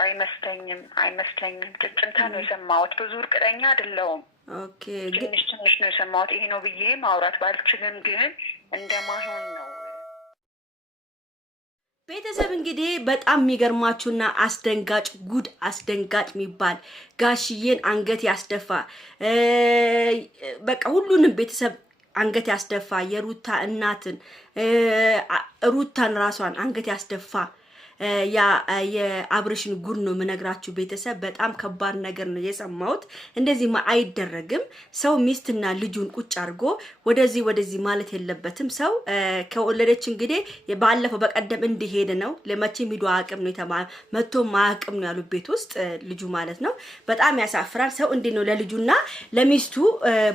አይመስለኝም ጭንጭንታ ነው የሰማሁት። ብዙ እርግጠኛ አይደለሁም። ኦኬ ትንሽ ነው የሰማሁት። ይሄ ነው ብዬ ማውራት ባልችልም ግን እንደማይሆን ነው። ቤተሰብ እንግዲህ በጣም የሚገርማችሁና አስደንጋጭ ጉድ አስደንጋጭ የሚባል ጋሽዬን አንገት ያስደፋ በቃ ሁሉንም ቤተሰብ አንገት ያስደፋ የሩታ እናትን ሩታን ራሷን አንገት ያስደፋ ያ የአብርሽን ጉድ ነው የምነግራችሁ ቤተሰብ። በጣም ከባድ ነገር ነው የሰማሁት። እንደዚህማ አይደረግም። ሰው ሚስትና ልጁን ቁጭ አድርጎ ወደዚህ ማለት የለበትም። ሰው ከወለደች እንግዲህ ባለፈው በቀደም እንደሄደ ነው ለመቼ ሚዶ አቅም ነው የተማ መቶ ማቅም ነው ያሉ ቤት ውስጥ ልጁ ማለት ነው። በጣም ያሳፍራል። ሰው እንዴ ነው ለልጁና ለሚስቱ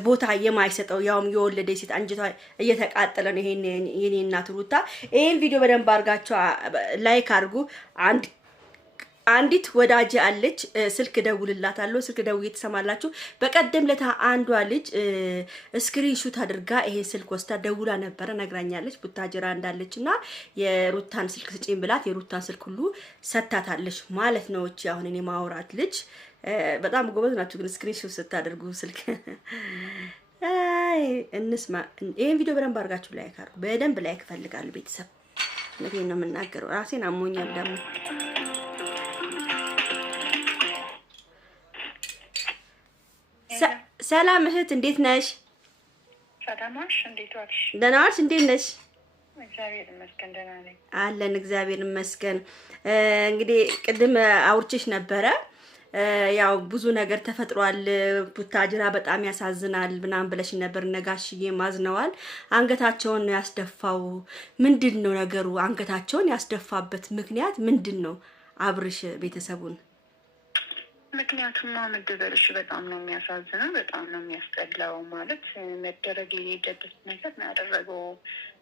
ቦታ የማይሰጠው? ያውም የወለደች ሴት አንጀቷ እየተቃጠለ ነው። የኔ እናት ሩታ ይሄን ቪዲዮ በደንብ አድርጋችሁ ላይክ አድርጉ። አንዲት ወዳጅ አለች፣ ስልክ ደውልላታለሁ። ስልክ ደውዬ ትሰማላችሁ። በቀደም ለታ አንዷ ልጅ ስክሪንሹት አድርጋ ይሄ ስልክ ወስዳ ደውላ ነበረ ነግራኛለች። ቡታጅራ እንዳለችና የሩታን ስልክ ስጪኝ ብላት የሩታን ስልክ ሁሉ ሰታታለች ማለት ነው። እቺ አሁን እኔ ማውራት ልጅ በጣም ጎበዝ ናችሁ ግን ስክሪንሹት ስታደርጉ ስልክ እንስማ። ይሄን ቪዲዮ በደንብ አድርጋችሁ ላይክ አድርጉ። በደንብ ላይክ ፈልጋለሁ ቤተሰብ። ለምን ነው የምናገረው? ራሴን አሞኛል ደግሞ። ሰላም እህት እንዴት ነሽ? ሰላማሽ እንዴት ዋልሽ? ደህና ዋልሽ? እንዴት ነሽ? እግዚአብሔር ይመስገን ደህና ነኝ። አለን እግዚአብሔር ይመስገን። እንግዲህ ቅድም አውርቼሽ ነበረ። ያው ብዙ ነገር ተፈጥሯል። ቡታጅራ በጣም ያሳዝናል ምናምን ብለሽ ነበር። ነጋሽዬ ማዝነዋል። አንገታቸውን ነው ያስደፋው። ምንድነው ነገሩ? አንገታቸውን ያስደፋበት ምክንያት ምንድነው? አብርሽ ቤተሰቡን ምክንያቱም መደበርሽ በጣም ነው የሚያሳዝነው፣ በጣም ነው የሚያስጠላው። ማለት መደረግ የሌለበት ነገር ነው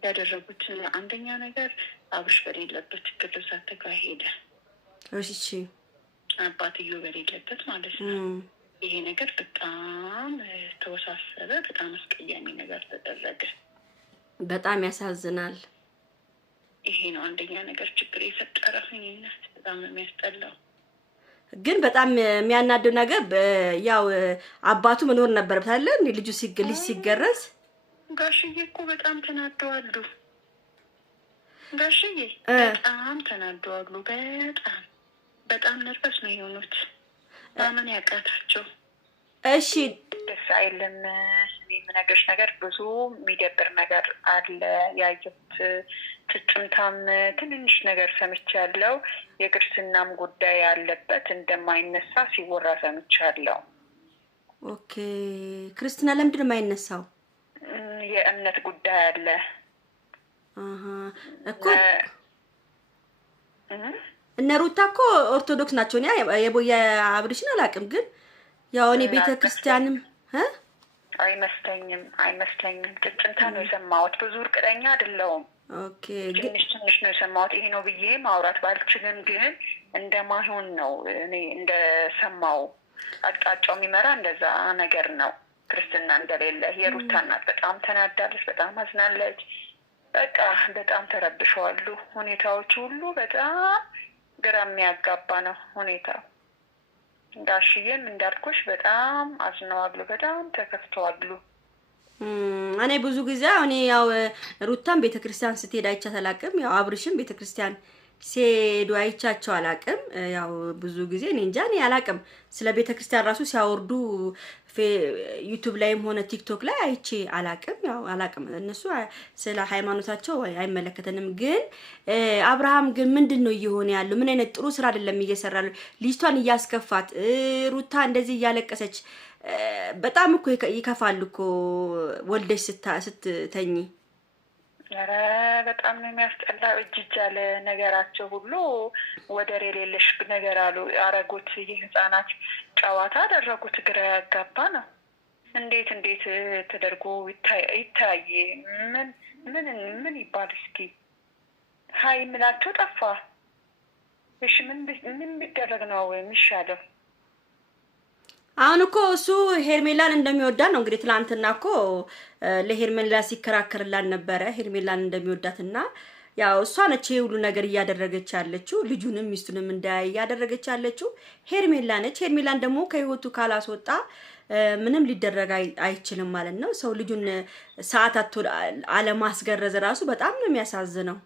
ያደረጉት። አንደኛ ነገር አብርሽ በሌለበት ግርዛት ተካሄደ። እሺ አባትዮ በሌለበት ማለት ነው። ይሄ ነገር በጣም ተወሳሰበ። በጣም አስቀያሚ ነገር ተደረገ። በጣም ያሳዝናል። ይሄ ነው አንደኛ ነገር ችግር የፈጠረው። ይሄናት በጣም ነው የሚያስጠላው። ግን በጣም የሚያናደው ነገር ያው አባቱ መኖር ነበረበት አይደል? ልጁ ሲገረዝ ጋሽዬ እኮ በጣም ተናደዋሉ። ጋሽዬ በጣም ተናደዋሉ። በጣም ነርቨስ ነው የሆኑት። ማመን ያቃታቸው። እሺ ደስ አይልም። የምነግርሽ ነገር ብዙ የሚደብር ነገር አለ። ያየሁት ጭምጭምታም ትንንሽ ነገር ሰምቻለሁ። የክርስትናም ጉዳይ ያለበት እንደማይነሳ ሲወራ ሰምቻለሁ። ኦኬ ክርስትና ለምንድን ነው የማይነሳው? የእምነት ጉዳይ አለ እኮ። እነ ሩታ እኮ ኦርቶዶክስ ናቸው። የቦያ አብርሽን አላውቅም፣ ግን ያው እኔ ቤተክርስቲያንም አይመስለኝም ጭንጭንታ ነው የሰማሁት። ብዙ እርግጠኛ አይደለሁም። ኦኬ ትንሽ ነው የሰማሁት። ይሄ ነው ብዬ ማውራት ባልችልም ግን እንደማይሆን ነው እኔ እንደሰማው። አቅጣጫው የሚመራ እንደዛ ነገር ነው። ክርስትና እንደሌለ የሩታ እናት በጣም ተናዳለች፣ በጣም አዝናለች። በቃ በጣም ተረብሸዋሉ። ሁኔታዎች ሁሉ በጣም ግራ የሚያጋባ ነው ሁኔታው። ጋሽዬም እንዳልኩሽ በጣም አዝነዋሉ፣ በጣም ተከፍተዋሉ። እኔ ብዙ ጊዜ እኔ ያው ሩታም ቤተክርስቲያን ስትሄድ አይቻት አላውቅም። ያው አብርሽም ቤተክርስቲያን ሲሄዱ አይቻቸው አላውቅም። ያው ብዙ ጊዜ እኔ እንጃ እኔ አላውቅም። ስለ ቤተክርስቲያን ራሱ ሲያወርዱ ዩቲዩብ ላይም ሆነ ቲክቶክ ላይ አይቼ አላውቅም። ያው አላውቅም፣ እነሱ ስለ ሃይማኖታቸው አይመለከተንም። ግን አብርሃም ግን ምንድነው እየሆነ ያለው? ምን አይነት ጥሩ ስራ አይደለም እየሰራ ያለው። ልጅቷን እያስከፋት ሩታ እንደዚህ እያለቀሰች በጣም እኮ ይከፋል እኮ ወልደሽ ስትተኝ። ኧረ በጣም ነው የሚያስጠላው። እጅ ያለ ነገራቸው ሁሉ ወደር የሌለሽ ነገር አሉ ያረጉት። የህፃናት ጨዋታ አደረጉት። ግራ ያጋባ ነው። እንዴት ተደርጎ ይታይ? ምን ይባል እስኪ? ሀይ ምላቸው ጠፋ። እሺ ምን ቢደረግ ነው የሚሻለው? አሁን እኮ እሱ ሄርሜላን እንደሚወዳት ነው እንግዲህ። ትላንትና እኮ ለሄርሜላ ሲከራከርላት ነበረ ሄርሜላን እንደሚወዳትና ያው እሷ ነች ይሄ ሁሉ ነገር እያደረገች ያለችው፣ ልጁንም ሚስቱንም እንዳያይ እያደረገች ያለችው ሄርሜላ ነች። ሄርሜላን ደግሞ ከህይወቱ ካላስወጣ ምንም ሊደረግ አይችልም ማለት ነው። ሰው ልጁን ሰዓታት አለማስገረዝ ራሱ በጣም ነው የሚያሳዝነው።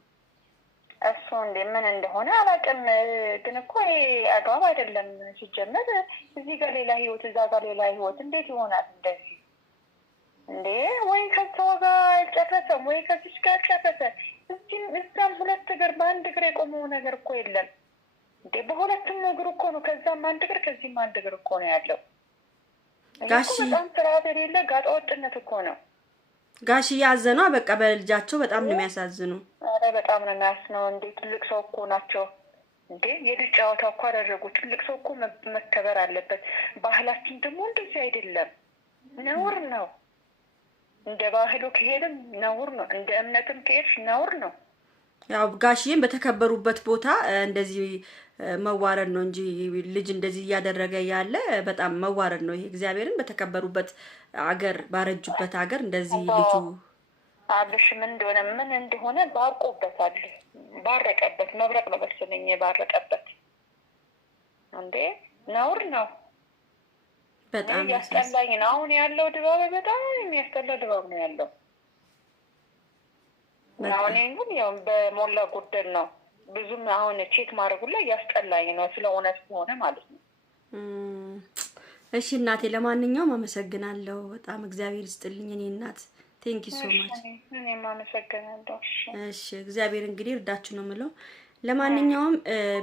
እሱ እንደ ምን እንደሆነ አላውቅም፣ ግን እኮ ይሄ አግባብ አይደለም ሲጀመር። እዚህ ጋር ሌላ ህይወት፣ እዛ ጋር ሌላ ህይወት እንዴት ይሆናል እንደዚህ እንዴ? ወይ ከሰው ጋር አልጨረሰም ወይ ከዚች ጋር ጨረሰ። እዛም ሁለት እግር በአንድ እግር የቆመው ነገር እኮ የለም እንዴ! በሁለቱም እግር እኮ ነው። ከዛም አንድ እግር ከዚህም አንድ እግር እኮ ነው ያለው። ጋሽ በጣም ስርዓት የሌለ ጋጠ ወጥነት እኮ ነው። ጋሽ ያዘኗ በቃ በልጃቸው በጣም ነው የሚያሳዝኑ። አረ በጣም ነው የሚያስነው። እንዴ ትልቅ ሰው እኮ ናቸው እንዴ! የልጅ ጨዋታ እኮ አደረጉ። ትልቅ ሰው እኮ መከበር አለበት። ባህላችን ደግሞ እንደዚህ አይደለም፣ ነውር ነው። እንደ ባህሉ ከሄድም ነውር ነው፣ እንደ እምነትም ከሄድሽ ነውር ነው። ያው ጋሽዬም በተከበሩበት ቦታ እንደዚህ መዋረድ ነው እንጂ ልጅ እንደዚህ እያደረገ ያለ በጣም መዋረድ ነው። ይሄ እግዚአብሔርን በተከበሩበት አገር ባረጁበት አገር እንደዚህ ልጁ አብሽ ምን እንደሆነ ባርቆበታል። ባረቀበት መብረቅ ነው መሰለኝ የባረቀበት። እንዴ ነውር ነው። በጣም ያስጠላኝ ነው። አሁን ያለው ድባብ በጣም የሚያስጠላ ድባብ ነው ያለው። አሁን ግን ያው በሞላ ጎደል ነው። ብዙም አሁን ቼክ ማድረጉ ላይ ያስጠላኝ ነው፣ ስለ እውነት ሆነ ማለት ነው። እሺ እናቴ፣ ለማንኛውም አመሰግናለሁ በጣም እግዚአብሔር ይስጥልኝ። እኔ እናት ቴንክ ዩ ሶ ማች። እኔም አመሰግናለሁ። እሺ እግዚአብሔር እንግዲህ እርዳችሁ ነው የምለው። ለማንኛውም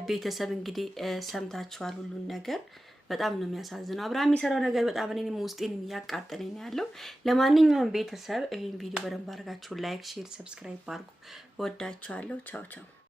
ቤተሰብ እንግዲህ ሰምታችኋል ሁሉን ነገር። በጣም ነው የሚያሳዝነው። አብርሃም የሚሰራው ነገር በጣም እኔንም ውስጤን እያቃጠለኝ ነው ያለው። ለማንኛውም ቤተሰብ ይሄን ቪዲዮ በደንብ አድርጋችሁ ላይክ፣ ሼር፣ ሰብስክራይብ አድርጉ። ወዳችኋለሁ። ቻው ቻው።